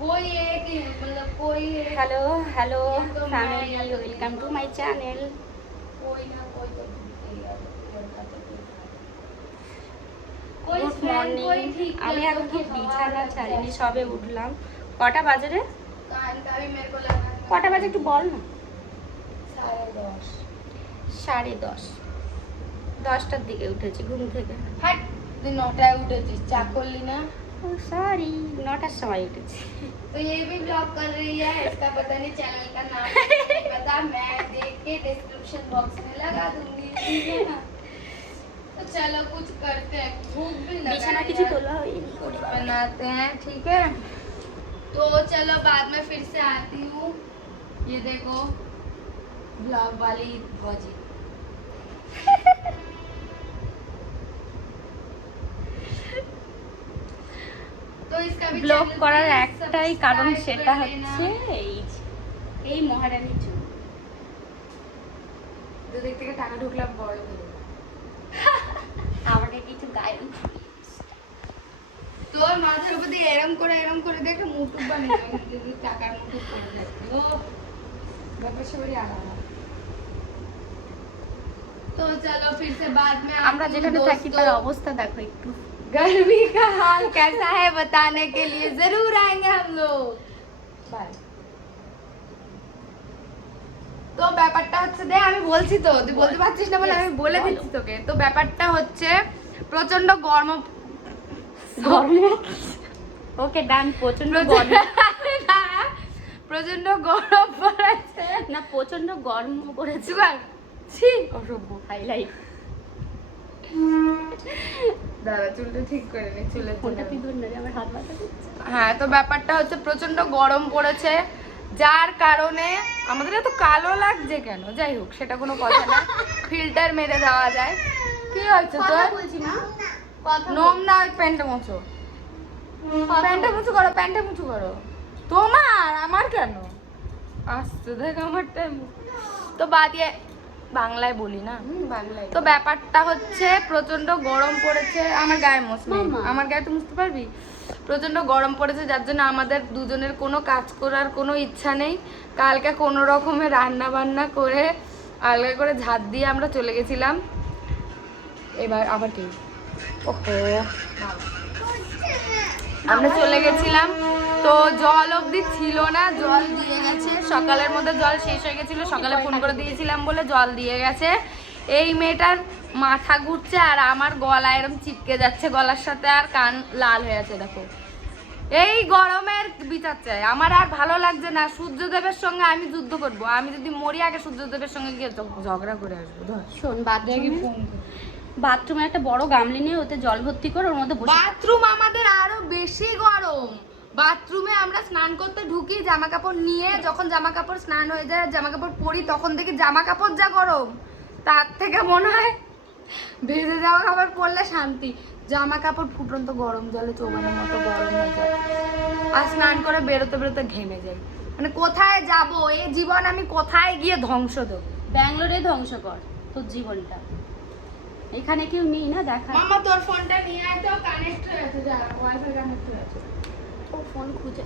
कोई एक ही मतलब कोई एक हेलो हेलो तो मैं फैमिली, या तो वेलकम टू माय चैनल। कोई ना कोई तो दिखेगा, लड़का तो दिखेगा। कोई গুড friend, कोई মর্নিং। ठीक আমি कर दो এখনো कि हवा বিছানা लग ছাড়িনি, जाए। সবে উঠলাম। কটা বাজে রে? कान का भी मेरे को लगा কটা বাজে একটু বল না। 10:30। 10:30। 10টার দিকে উঠেছি ঘুম থেকে। हट, তুই 9টায় উঠেছিস, চা করলি না? ও সরি, 9টার সময় উঠেছি। तो ये भी ब्लॉग कर रही है, इसका पता नहीं चैनल का नाम नहीं पता, मैं देख के डिस्क्रिप्शन बॉक्स में लगा दूंगी, ठीक है ना। तो चलो कुछ करते हैं, भूख भी लगा বিছানা है কিছু यार। তোলা হয়নি। बनाते हैं, ठीक है। तो चलो बाद में फिर से आती हूँ। ये देखो ब्लॉग वाली भौजी। तो इसका भी ব্লগ channel করার please একটাই কারণ, subscribe সেটা कर लेना। হচ্ছে এই মহারানী চুল। তো দেখ থেকে টাকা ঢুকলাম বড় হয়ে আমাকে কিছু গায়ে তোর মাথার উপর দিয়ে এরম করে দেখে মুটু বানিয়ে দেবে, যদি টাকার মুঠো পড়ে যায়। ও ব্যাপার সবারই আলাদা। तो चलो फिर से बाद में আমরা যেখানে থাকি তার অবস্থা দেখো একটু। गर्मी का हाल कैसा है बताने के लिए जरूर आएंगे हम लोग। बाय। তো ব্যাপারটা হচ্ছে দে, আমি বলছি তো তুই বলতে পারছিস না বলে আমি বলে দিচ্ছি তোকে। তো ব্যাপারটা হচ্ছে প্রচন্ড গরম ওকে ডান। প্রচন্ড গরম প্রচন্ড গরম পড়েছে না, প্রচন্ড গরম পড়েছে। সুগার ছি অসভ্য হাইলাইট। দাদা চুলটা ঠিক করে নি, চুলের ফোনটা তুই ধর না রে, আমার হাত ব্যথা করছে। হ্যাঁ, তো ব্যাপারটা হচ্ছে প্রচন্ড গরম পড়েছে, যার কারণে আমাদের এত কালো লাগছে কেন, যাই হোক সেটা কোনো কথা না, ফিল্টার মেরে দেওয়া যায়। কি হয়েছে তোর? বলছি না নোম না, প্যান্টে মুছো, প্যান্টে মুছো করো, প্যান্টে মুছো করো। তোমার আমার কেন আসছে দেখ আমার টাইম। তো বাদিয়ে বাংলায় বলি না, বাংলায়। তো ব্যাপারটা হচ্ছে প্রচন্ড গরম পড়েছে। আমার গায়ে মুছবি, মামা। আমার গায়ে তো মুছতে পারবি। প্রচন্ড গরম পড়েছে, যার জন্য আমাদের দুজনের কোনো কাজ করার কোনো ইচ্ছা নেই। কালকে কোনো রকমে রান্না বান্না করে আলগা করে ঝাড় দিয়ে আমরা চলে গেছিলাম। এবার আবার কি, ওহো, আমরা চলে গেছিলাম, তো জল অবধি ছিল না, জল দিয়ে গেছে। সকালের মধ্যে জল শেষ হয়ে গেছিল, সকালে ফোন করে দিয়েছিলাম বলে জল দিয়ে গেছে। এই মেয়েটার মাথা ঘুরছে আর আমার গলা এরকম চিপকে যাচ্ছে গলার সাথে, আর কান লাল হয়ে আছে দেখো। এই গরমের বিচার চাই আমার, আর ভালো লাগছে না। সূর্যদেবের সঙ্গে আমি যুদ্ধ করব, আমি যদি মরি আগে সূর্যদেবের সঙ্গে গিয়ে ঝগড়া করে আসবো। ধর শোন, বাথরুমে একটা বড় গামলি নিয়ে ওতে জল ভর্তি করে ওর মধ্যে বসে। বাথরুম আমাদের আরো বেশি গরম। বাথরুমে আমরা স্নান করতে ঢুকি জামা কাপড় নিয়ে, যখন জামা কাপড় স্নান হয়ে যায় জামা কাপড় পরি, তখন দেখি জামা কাপড় যা গরম, তার থেকে মনে হয় ভেজে জামা কাপড় পরলে শান্তি। জামা কাপড় ফুটন্ত গরম জলে চোবানোর মতো গরম হয়ে যায়, আর স্নান করে বেরোতে বেরোতে ঘেমে যাই। মানে কোথায় যাব এই জীবন, আমি কোথায় গিয়ে ধ্বংস দেবো? ব্যাঙ্গালোরে ধ্বংস কর তোর জীবনটা, এখানে কেউ নেই না দেখা। মামা তোর ফোনটা নিয়ে আয় তো, কানেক্ট হয়ে আছে, যা ওয়াইফাই কানেক্ট হয়ে আছে। ও ফোন খুঁজে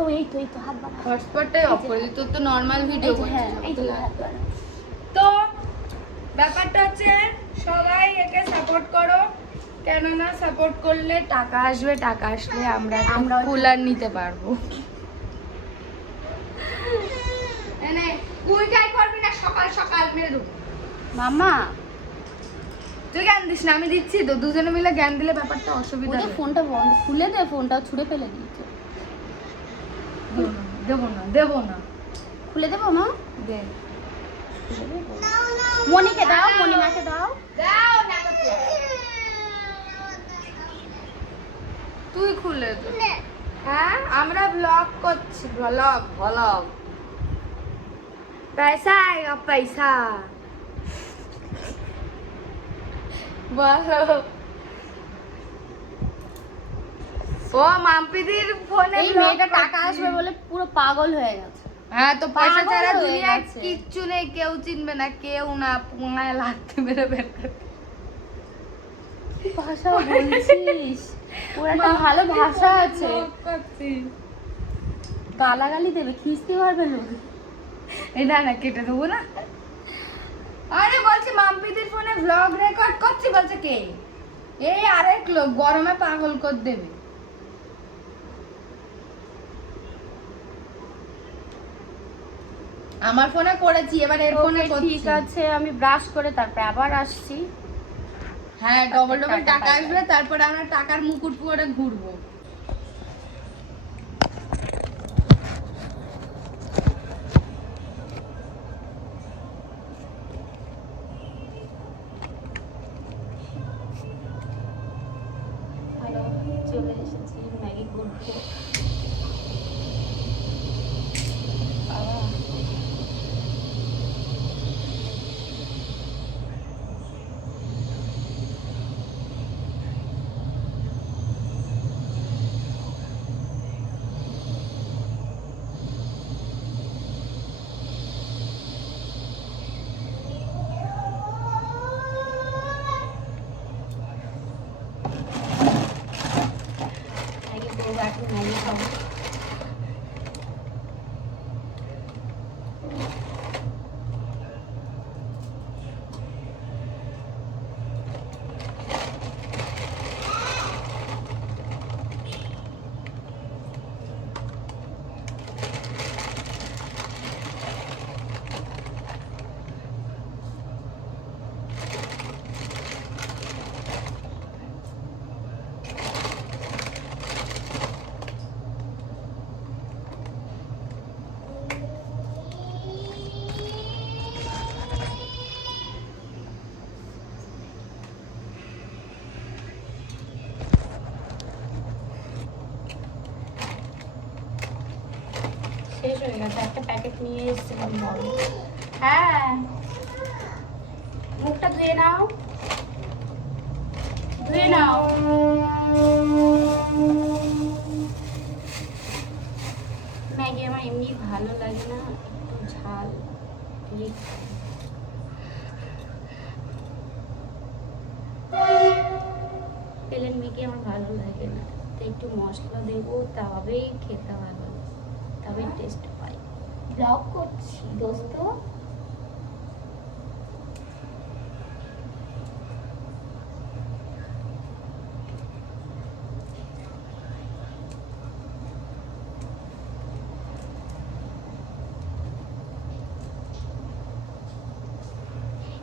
ও এই তো হাত বাড়া। হটস্পটটাই অফ করে দিই, তোর তো নর্মাল ভিডিও করছিস। হ্যাঁ এই তো হাত বাড়া। তো ব্যাপারটা হচ্ছে সবাই একে সাপোর্ট করো, কেননা সাপোর্ট করলে টাকা আসবে, টাকা আসলে আমরা কুলার নিতে পারবো। এনে তুই যাই করবি না, সকাল সকাল মেরে দেবো। মামা তুই জ্ঞান দিস না, আমি দিচ্ছি তো, দুজনে মিলে জ্ঞান দিলে ব্যাপারটা অসুবিধা ওদের হবে। ফোনটা বন্ধ, খুলে দে, ফোনটা ছুঁড়ে ফেলে দিয়েছে। দেবো না, দেবো না, খুলে দেবো মা? দে। মনিকে দাও, মনিমাকে দাও। দাও না তুই খুলে দে। হ্যাঁ আমরা ব্লগ করছি, ব্লগ ব্লগ। पैसा आएगा पैसा। বলো ও মাম্পিদির ফোনে এই মেয়েটা টাকা আসবে বলে পুরো পাগল হয়ে গেছে। হ্যাঁ, তো পয়সা পাগল ছাড়া হয়ে দুনিয়ায় গেছে। কিচ্ছু নেই, কেউ চিনবে না, কেউ না, পুঙ্গায় লাগতে মেরে বের করতে। ভাষা বলছিস, ওর একটা ভালো ভাষা আছে। গালাগালি দেবে, খিস্তি মারবে লোক। এই না না কেটে দেবো না। আরে বলছি মাম্পিদির ফোনে ব্লগ রেকর্ড করছি, বলছে কে? এই আরেক লোক গরমে পাগল করে দেবে। আমার ফোনে করেছি, এবার এর ফোনে করছি। ঠিক আছে, আমি ব্রাশ করে তারপর আবার আসছি। হ্যাঁ, ডবল ডবল টাকা আসবে, তারপরে আমরা টাকার মুকুট পরে ঘুরবো। হ্যালো, চলে এসেছি, ম্যাগি করবো। বাবা, ম্যাগি করবো, এখন ম্যাগি খাবো। শেষ হয়ে গেছে, একটা প্যাকেট নিয়ে এসেছিলাম বড়। হ্যাঁ, মুখটা ধুয়ে নাও, ধুয়ে নাও। ম্যাগি আমার এমনি ভালো লাগে না, একটু ঝাল দিয়ে খাই। প্লেন ম্যাগি আমার ভালো লাগে না, তো একটু মশলা দেবো, তবেই খেতে ভালো, তবে টেস্ট পাই। ব্লগ করছি দোস্ত।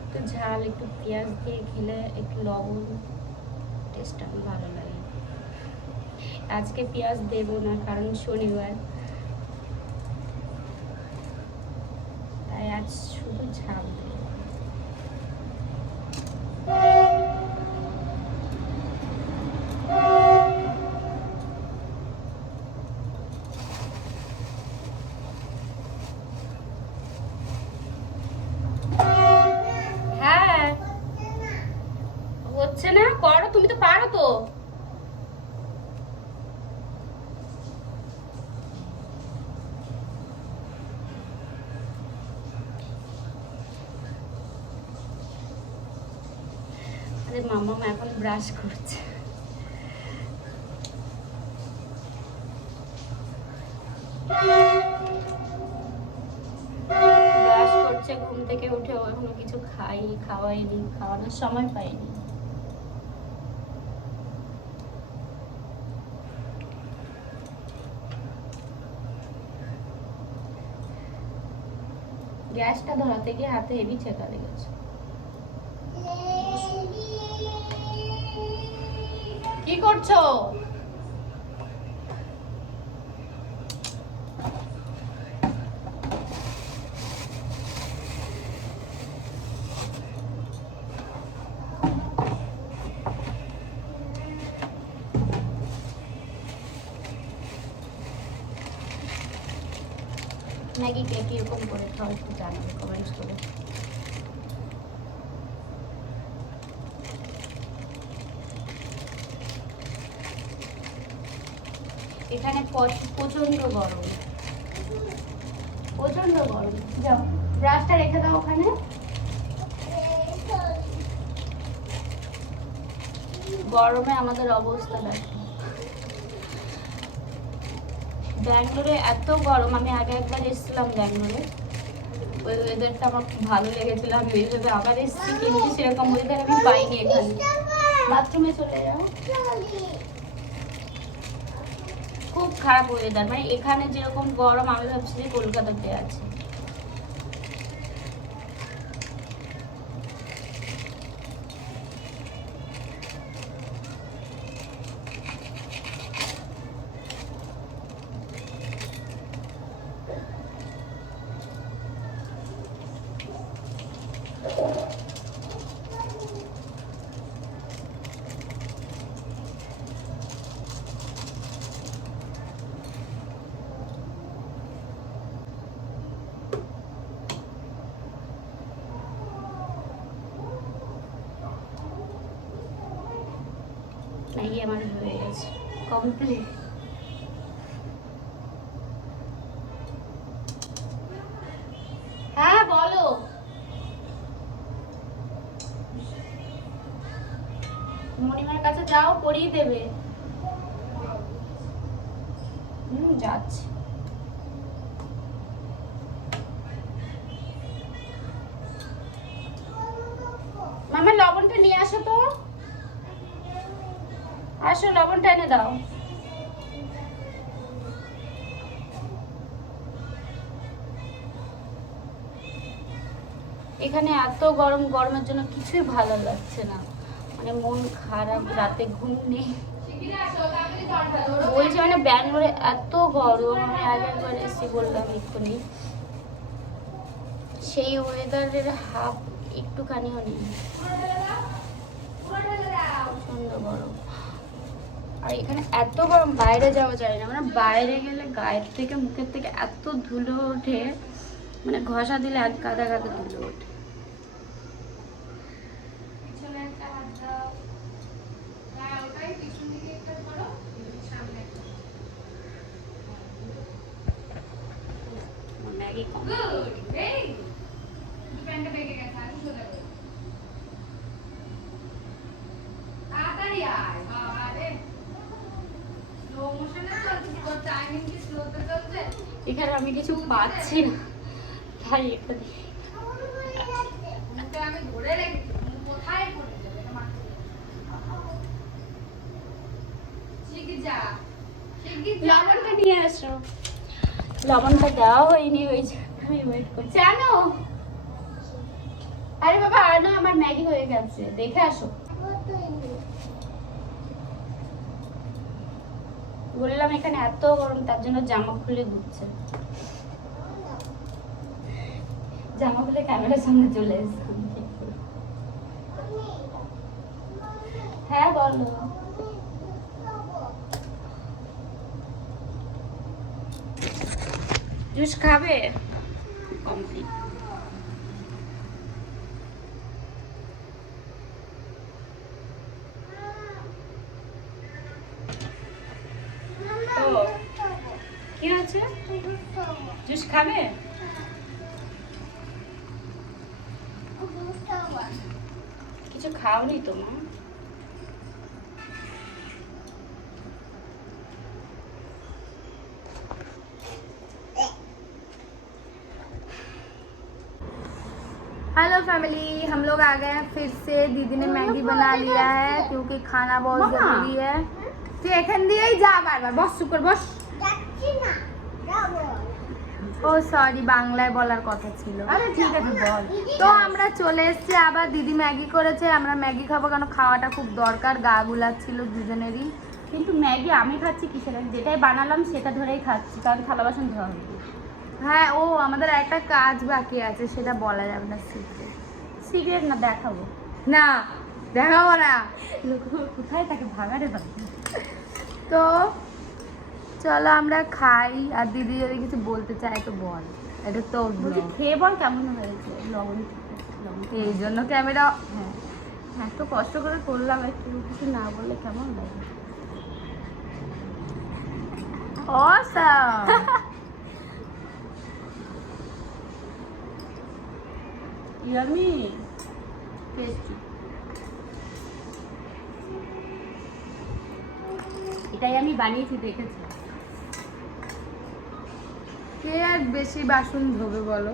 একটু ঝাল, একটু পেঁয়াজ দিয়ে খেলে, একটু লবণ, টেস্টটা আমার ভালো লাগে। আজকে পেঁয়াজ দেবো না, কারণ শনিবার, তাই আজ শুধু ঝাল দেবো। হ্যাঁ, হচ্ছে না, করো, তুমি তো পারো তো। আরে মামা এখন ব্রাশ করছে। ব্রাশ করছে, ঘুম থেকে উঠে এখনো কিছু খাওয়াইনি, খাওয়ানোর সময় পাইনি। গ্যাসটা ধরাতে গিয়ে হাতে হেভি ছেঁকা লেগেছে। কি করছো? ম্যাগি কে কিরকম করে খাও একটু জানাবে কমেন্টস করে। এখানে প্রচন্ড গরম, প্রচন্ড গরম। যাও, ব্রাশটা রেখে দাও ওখানে। গরমে আমাদের অবস্থা দেখো। ব্যাঙ্গালোরে এত গরম, আমি আগে একবার এসেছিলাম ব্যাঙ্গালোরে, ওই ওয়েদারটা আমার খুব ভালো লেগেছিল, আমি ওই হিসেবে আবার এসেছি, কিন্তু সেরকম ওয়েদার আমি পাইনি এখানে। বাথরুমে চলে যাও। খুব খারাপ ওয়েদার, মানে এখানে যেরকম গরম আমি ভাবছি যে কলকাতাতে আছে। ম্যাগি আমার হয়ে গেছে কমপ্লিট। হ্যাঁ বলো। মণিমার কাছে যাও, পরিয়ে দেবে। যাচ্ছে। মামা লবণটা নিয়ে আসো তো, আসো লবণটা এনে দাও। এখানে এত গরম, গরমের জন্য কিছুই ভালো লাগছে না, মানে মন খারাপ, রাতে ঘুম নেই। বলছি মানে ব্যাঙ্গালোরে এত গরম, আমি আগে একবার এসে বললাম এক্ষুনি, সেই ওয়েদারের হাফ একটুখানিও নেই, প্রচন্ড গরম। আর এখানে এত গরম, বাইরে যাওয়া যায় না, মানে বাইরে গেলে গায়ের থেকে মুখের থেকে এত ধুলো ওঠে, মানে ঘষা দিলে এক গাদা গাদা ধুলো ওঠে। ম্যাগি কম। এখানে আমি কিছু পাচ্ছি না, তাই এখানে লবণটা নিয়ে আসো। লবণটা দেওয়া হয়নি, ওই আমি ওয়েট করছি। আনো, আরে বাবা আনো, আমার ম্যাগি হয়ে গেছে, দেখে আসো। বললাম এখানে এত গরম, তার জন্য জামা খুলে ঘুরছে, জামা খুলে ক্যামেরার সামনে চলে এসেছে। হ্যাঁ বলো। জুস খাবে? কমপ্লিট। কি আছে? জুস খাবে? কিছু খাওনি তো মা? हेलो फैमिली, हम लोग आ गए हैं फिर से। दीदी ने मैगी बना लिया है क्योंकि खाना बहुत जरूरी है। तो एखान दिएई जा, बार बार बस चुप कर, बस। ও সরি, বাংলায় বলার কথা ছিল। আরে ঠিক আছে বল। তো আমরা চলে এসেছি আবার, দিদি ম্যাগি করেছে, আমরা ম্যাগি খাবো, কারণ খাওয়াটা খুব দরকার, গা গুলাচ্ছিল দুজনেরই। কিন্তু ম্যাগি আমি খাচ্ছি কিসের, যেটাই বানালাম সেটা ধরেই খাচ্ছি, কারণ থালা বাসন ধোয়া হবে। হ্যাঁ, ও আমাদের একটা কাজ বাকি আছে, সেটা বলা যাবে না, সিক্রেট। সিগারেট না, দেখাবো না, দেখাবো না। কোথায় তাকে ভাগারে ভাবি। তো চলো আমরা খাই, আর দিদি যদি কিছু বলতে চায় তো বল। এটা তো বলছি খেয়ে বল কেমন হয়েছে। লবণ এই জন্য ক্যামেরা। হ্যাঁ, এত কষ্ট করে করলাম, একটু কিছু না বললে কেমন লাগে। অসাম। Yummy tasty. এটাই আমি বানিয়েছি, দেখেছি। কে আর বেশি বাসন ধোবে বলো?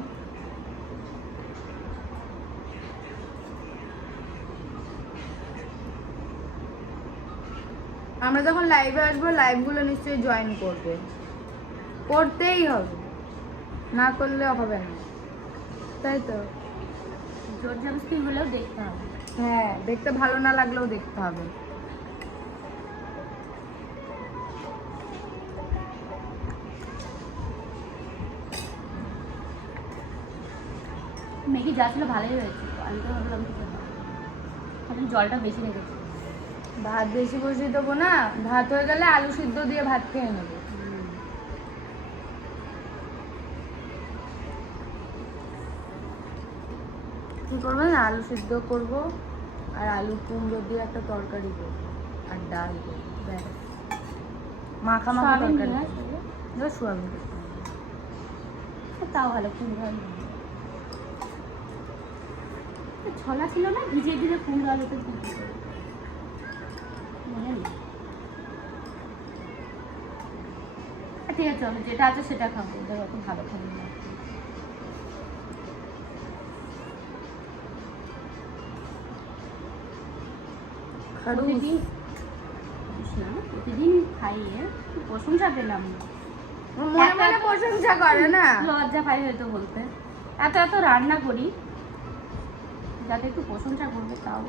আমরা যখন লাইভে আসবো লাইভগুলো নিশ্চয়ই জয়েন করবে, করতেই হবে, না করলে হবে না, তাই তো? জোর জবরদস্তি হলেও দেখতে হবে। হ্যাঁ, দেখতে ভালো না লাগলেও দেখতে হবে। ম্যাগি যা ছিল ভালোই হয়েছে, আমি তো ভাবলাম কি হবে। আমি জলটা বেশি রেখেছি। ভাত বেশি বসিয়ে দেবো না, ভাত হয়ে গেলে আলু সিদ্ধ দিয়ে ভাত খেয়ে নেবো। কি করবো না, আলু সিদ্ধ করবো আর আলু কুমড়ো দিয়ে একটা তরকারি করবো আর ডাল করবো, ব্যাস। মাখা মাখা সয়াবিন তরকারি নিয়ে করবো। আসবে? এবার সোয়াবিন করতে হবে। তাও ভালো, কুমড়ো আলু ভালো। ছলা ছিল না, ভিজিয়ে দিলে কুমড়ো আলুতে দিয়ে দিতে হবে। মনে নেই। ঠিক আছে, চলো যেটা আছে সেটা খাবো, ওদের অত ভালো খাবো না। প্রতিদিন না, প্রতিদিন খাইয়ে প্রশংসা পেলাম না। মনে মনে প্রশংসা করে না। লজ্জা পাই হয়তো বলতে, এত এত রান্না করি, যাতে একটু প্রশংসা করবে তাও।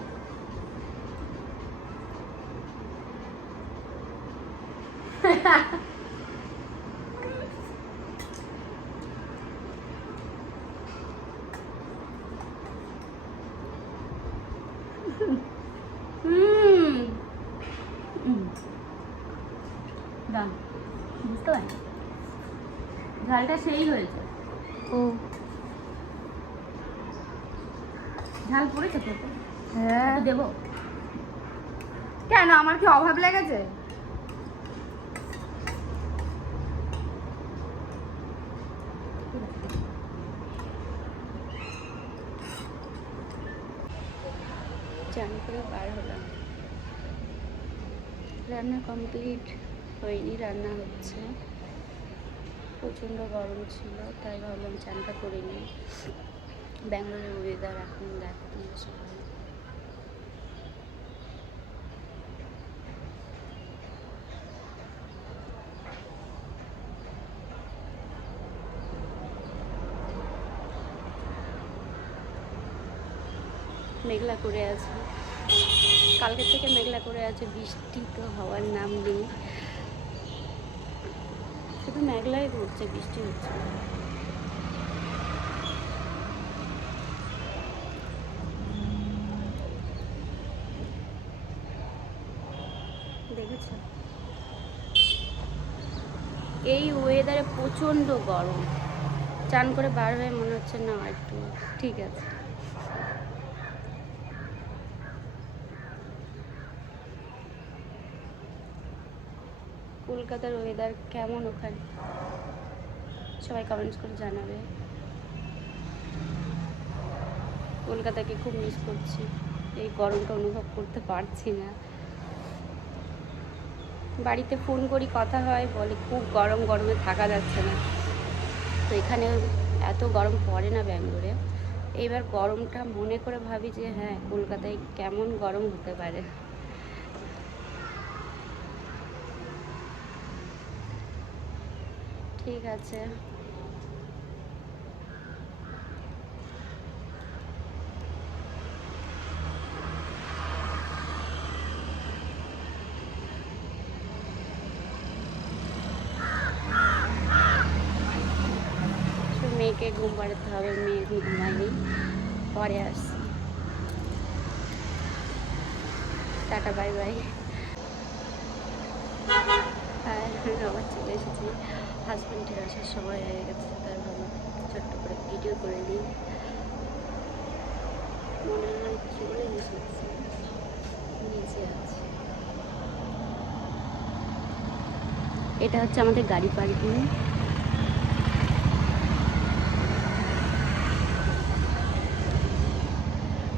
ডান, বুঝতে পারি ঝালটা সেই হয়েছে। ও ঝাল পড়েছে তো, হ্যাঁ, একটু দেবো? কেন, আমার কি অভাব লেগেছে? চান করে বার হলাম, রান্না কমপ্লিট হয়নি, রান্না হচ্ছে। প্রচণ্ড গরম ছিল, তাই ভাবলাম চানটা করে নিই। ব্যাঙ্গালোরের ওয়েদার এখন দেখতে সবাই। মেঘলা করে আছে, কালকে থেকে মেঘলা করে আছে, বৃষ্টি তো হওয়ার নাম নেই, শুধু মেঘলাই ঘুরছে, বৃষ্টি হচ্ছে না। দেখেছ, এই ওয়েদারে প্রচণ্ড গরম, চান করে বার হয়ে মনে হচ্ছে না একটু ঠিক আছে। কলকাতার ওয়েদার কেমন ওখানে সবাই কমেন্টস করে জানাবে। কলকাতাকে খুব মিস করছি, এই গরমটা অনুভব করতে পারছি না। বাড়িতে ফোন করি, কথা হয়, বলে খুব গরম, গরমে থাকা যাচ্ছে না। তো এখানে এত গরম পড়ে না ব্যাঙ্গালোরে। এইবার গরমটা মনে করে ভাবি যে হ্যাঁ, কলকাতায় কেমন গরম হতে পারে। ঠিক আছে, মেয়েকে ঘুম পাড়াতে হবে, মেয়ে ঘুমায়নি, পরে আসছি। Tata, bye bye. আর আবার চলে এসেছি, হাজব্যান্ডের আসার সময় হয়ে গেছে, তাই ভাবলাম ছোট্ট করে ভিডিও করে দিই। মনে হয় চলে এসেছি, নিচে আছে। এটা হচ্ছে আমাদের গাড়ি পার্কিং।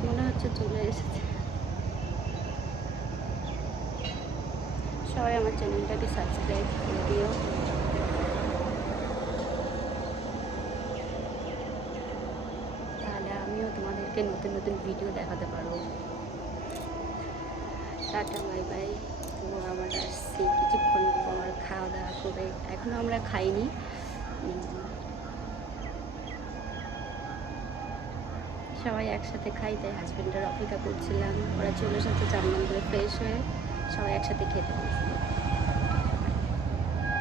মনে হচ্ছে চলে এসেছে। সবাই আমার চ্যানেলটাকে সাবস্ক্রাইব করে দিও। তোমাদেরকে নতুন নতুন ভিডিও দেখাতে পারবো। Tata bye bye. তো আবার আসছি কিছুক্ষণ পর খাওয়া দাওয়া করে, এখনও আমরা খাইনি। সবাই একসাথে খাই, তাই হাজব্যান্ডের অপেক্ষা করছিলাম, ওরা চলে এসেছে চান করে ফ্রেশ হয়ে সবাই একসাথে খেতে বসবো।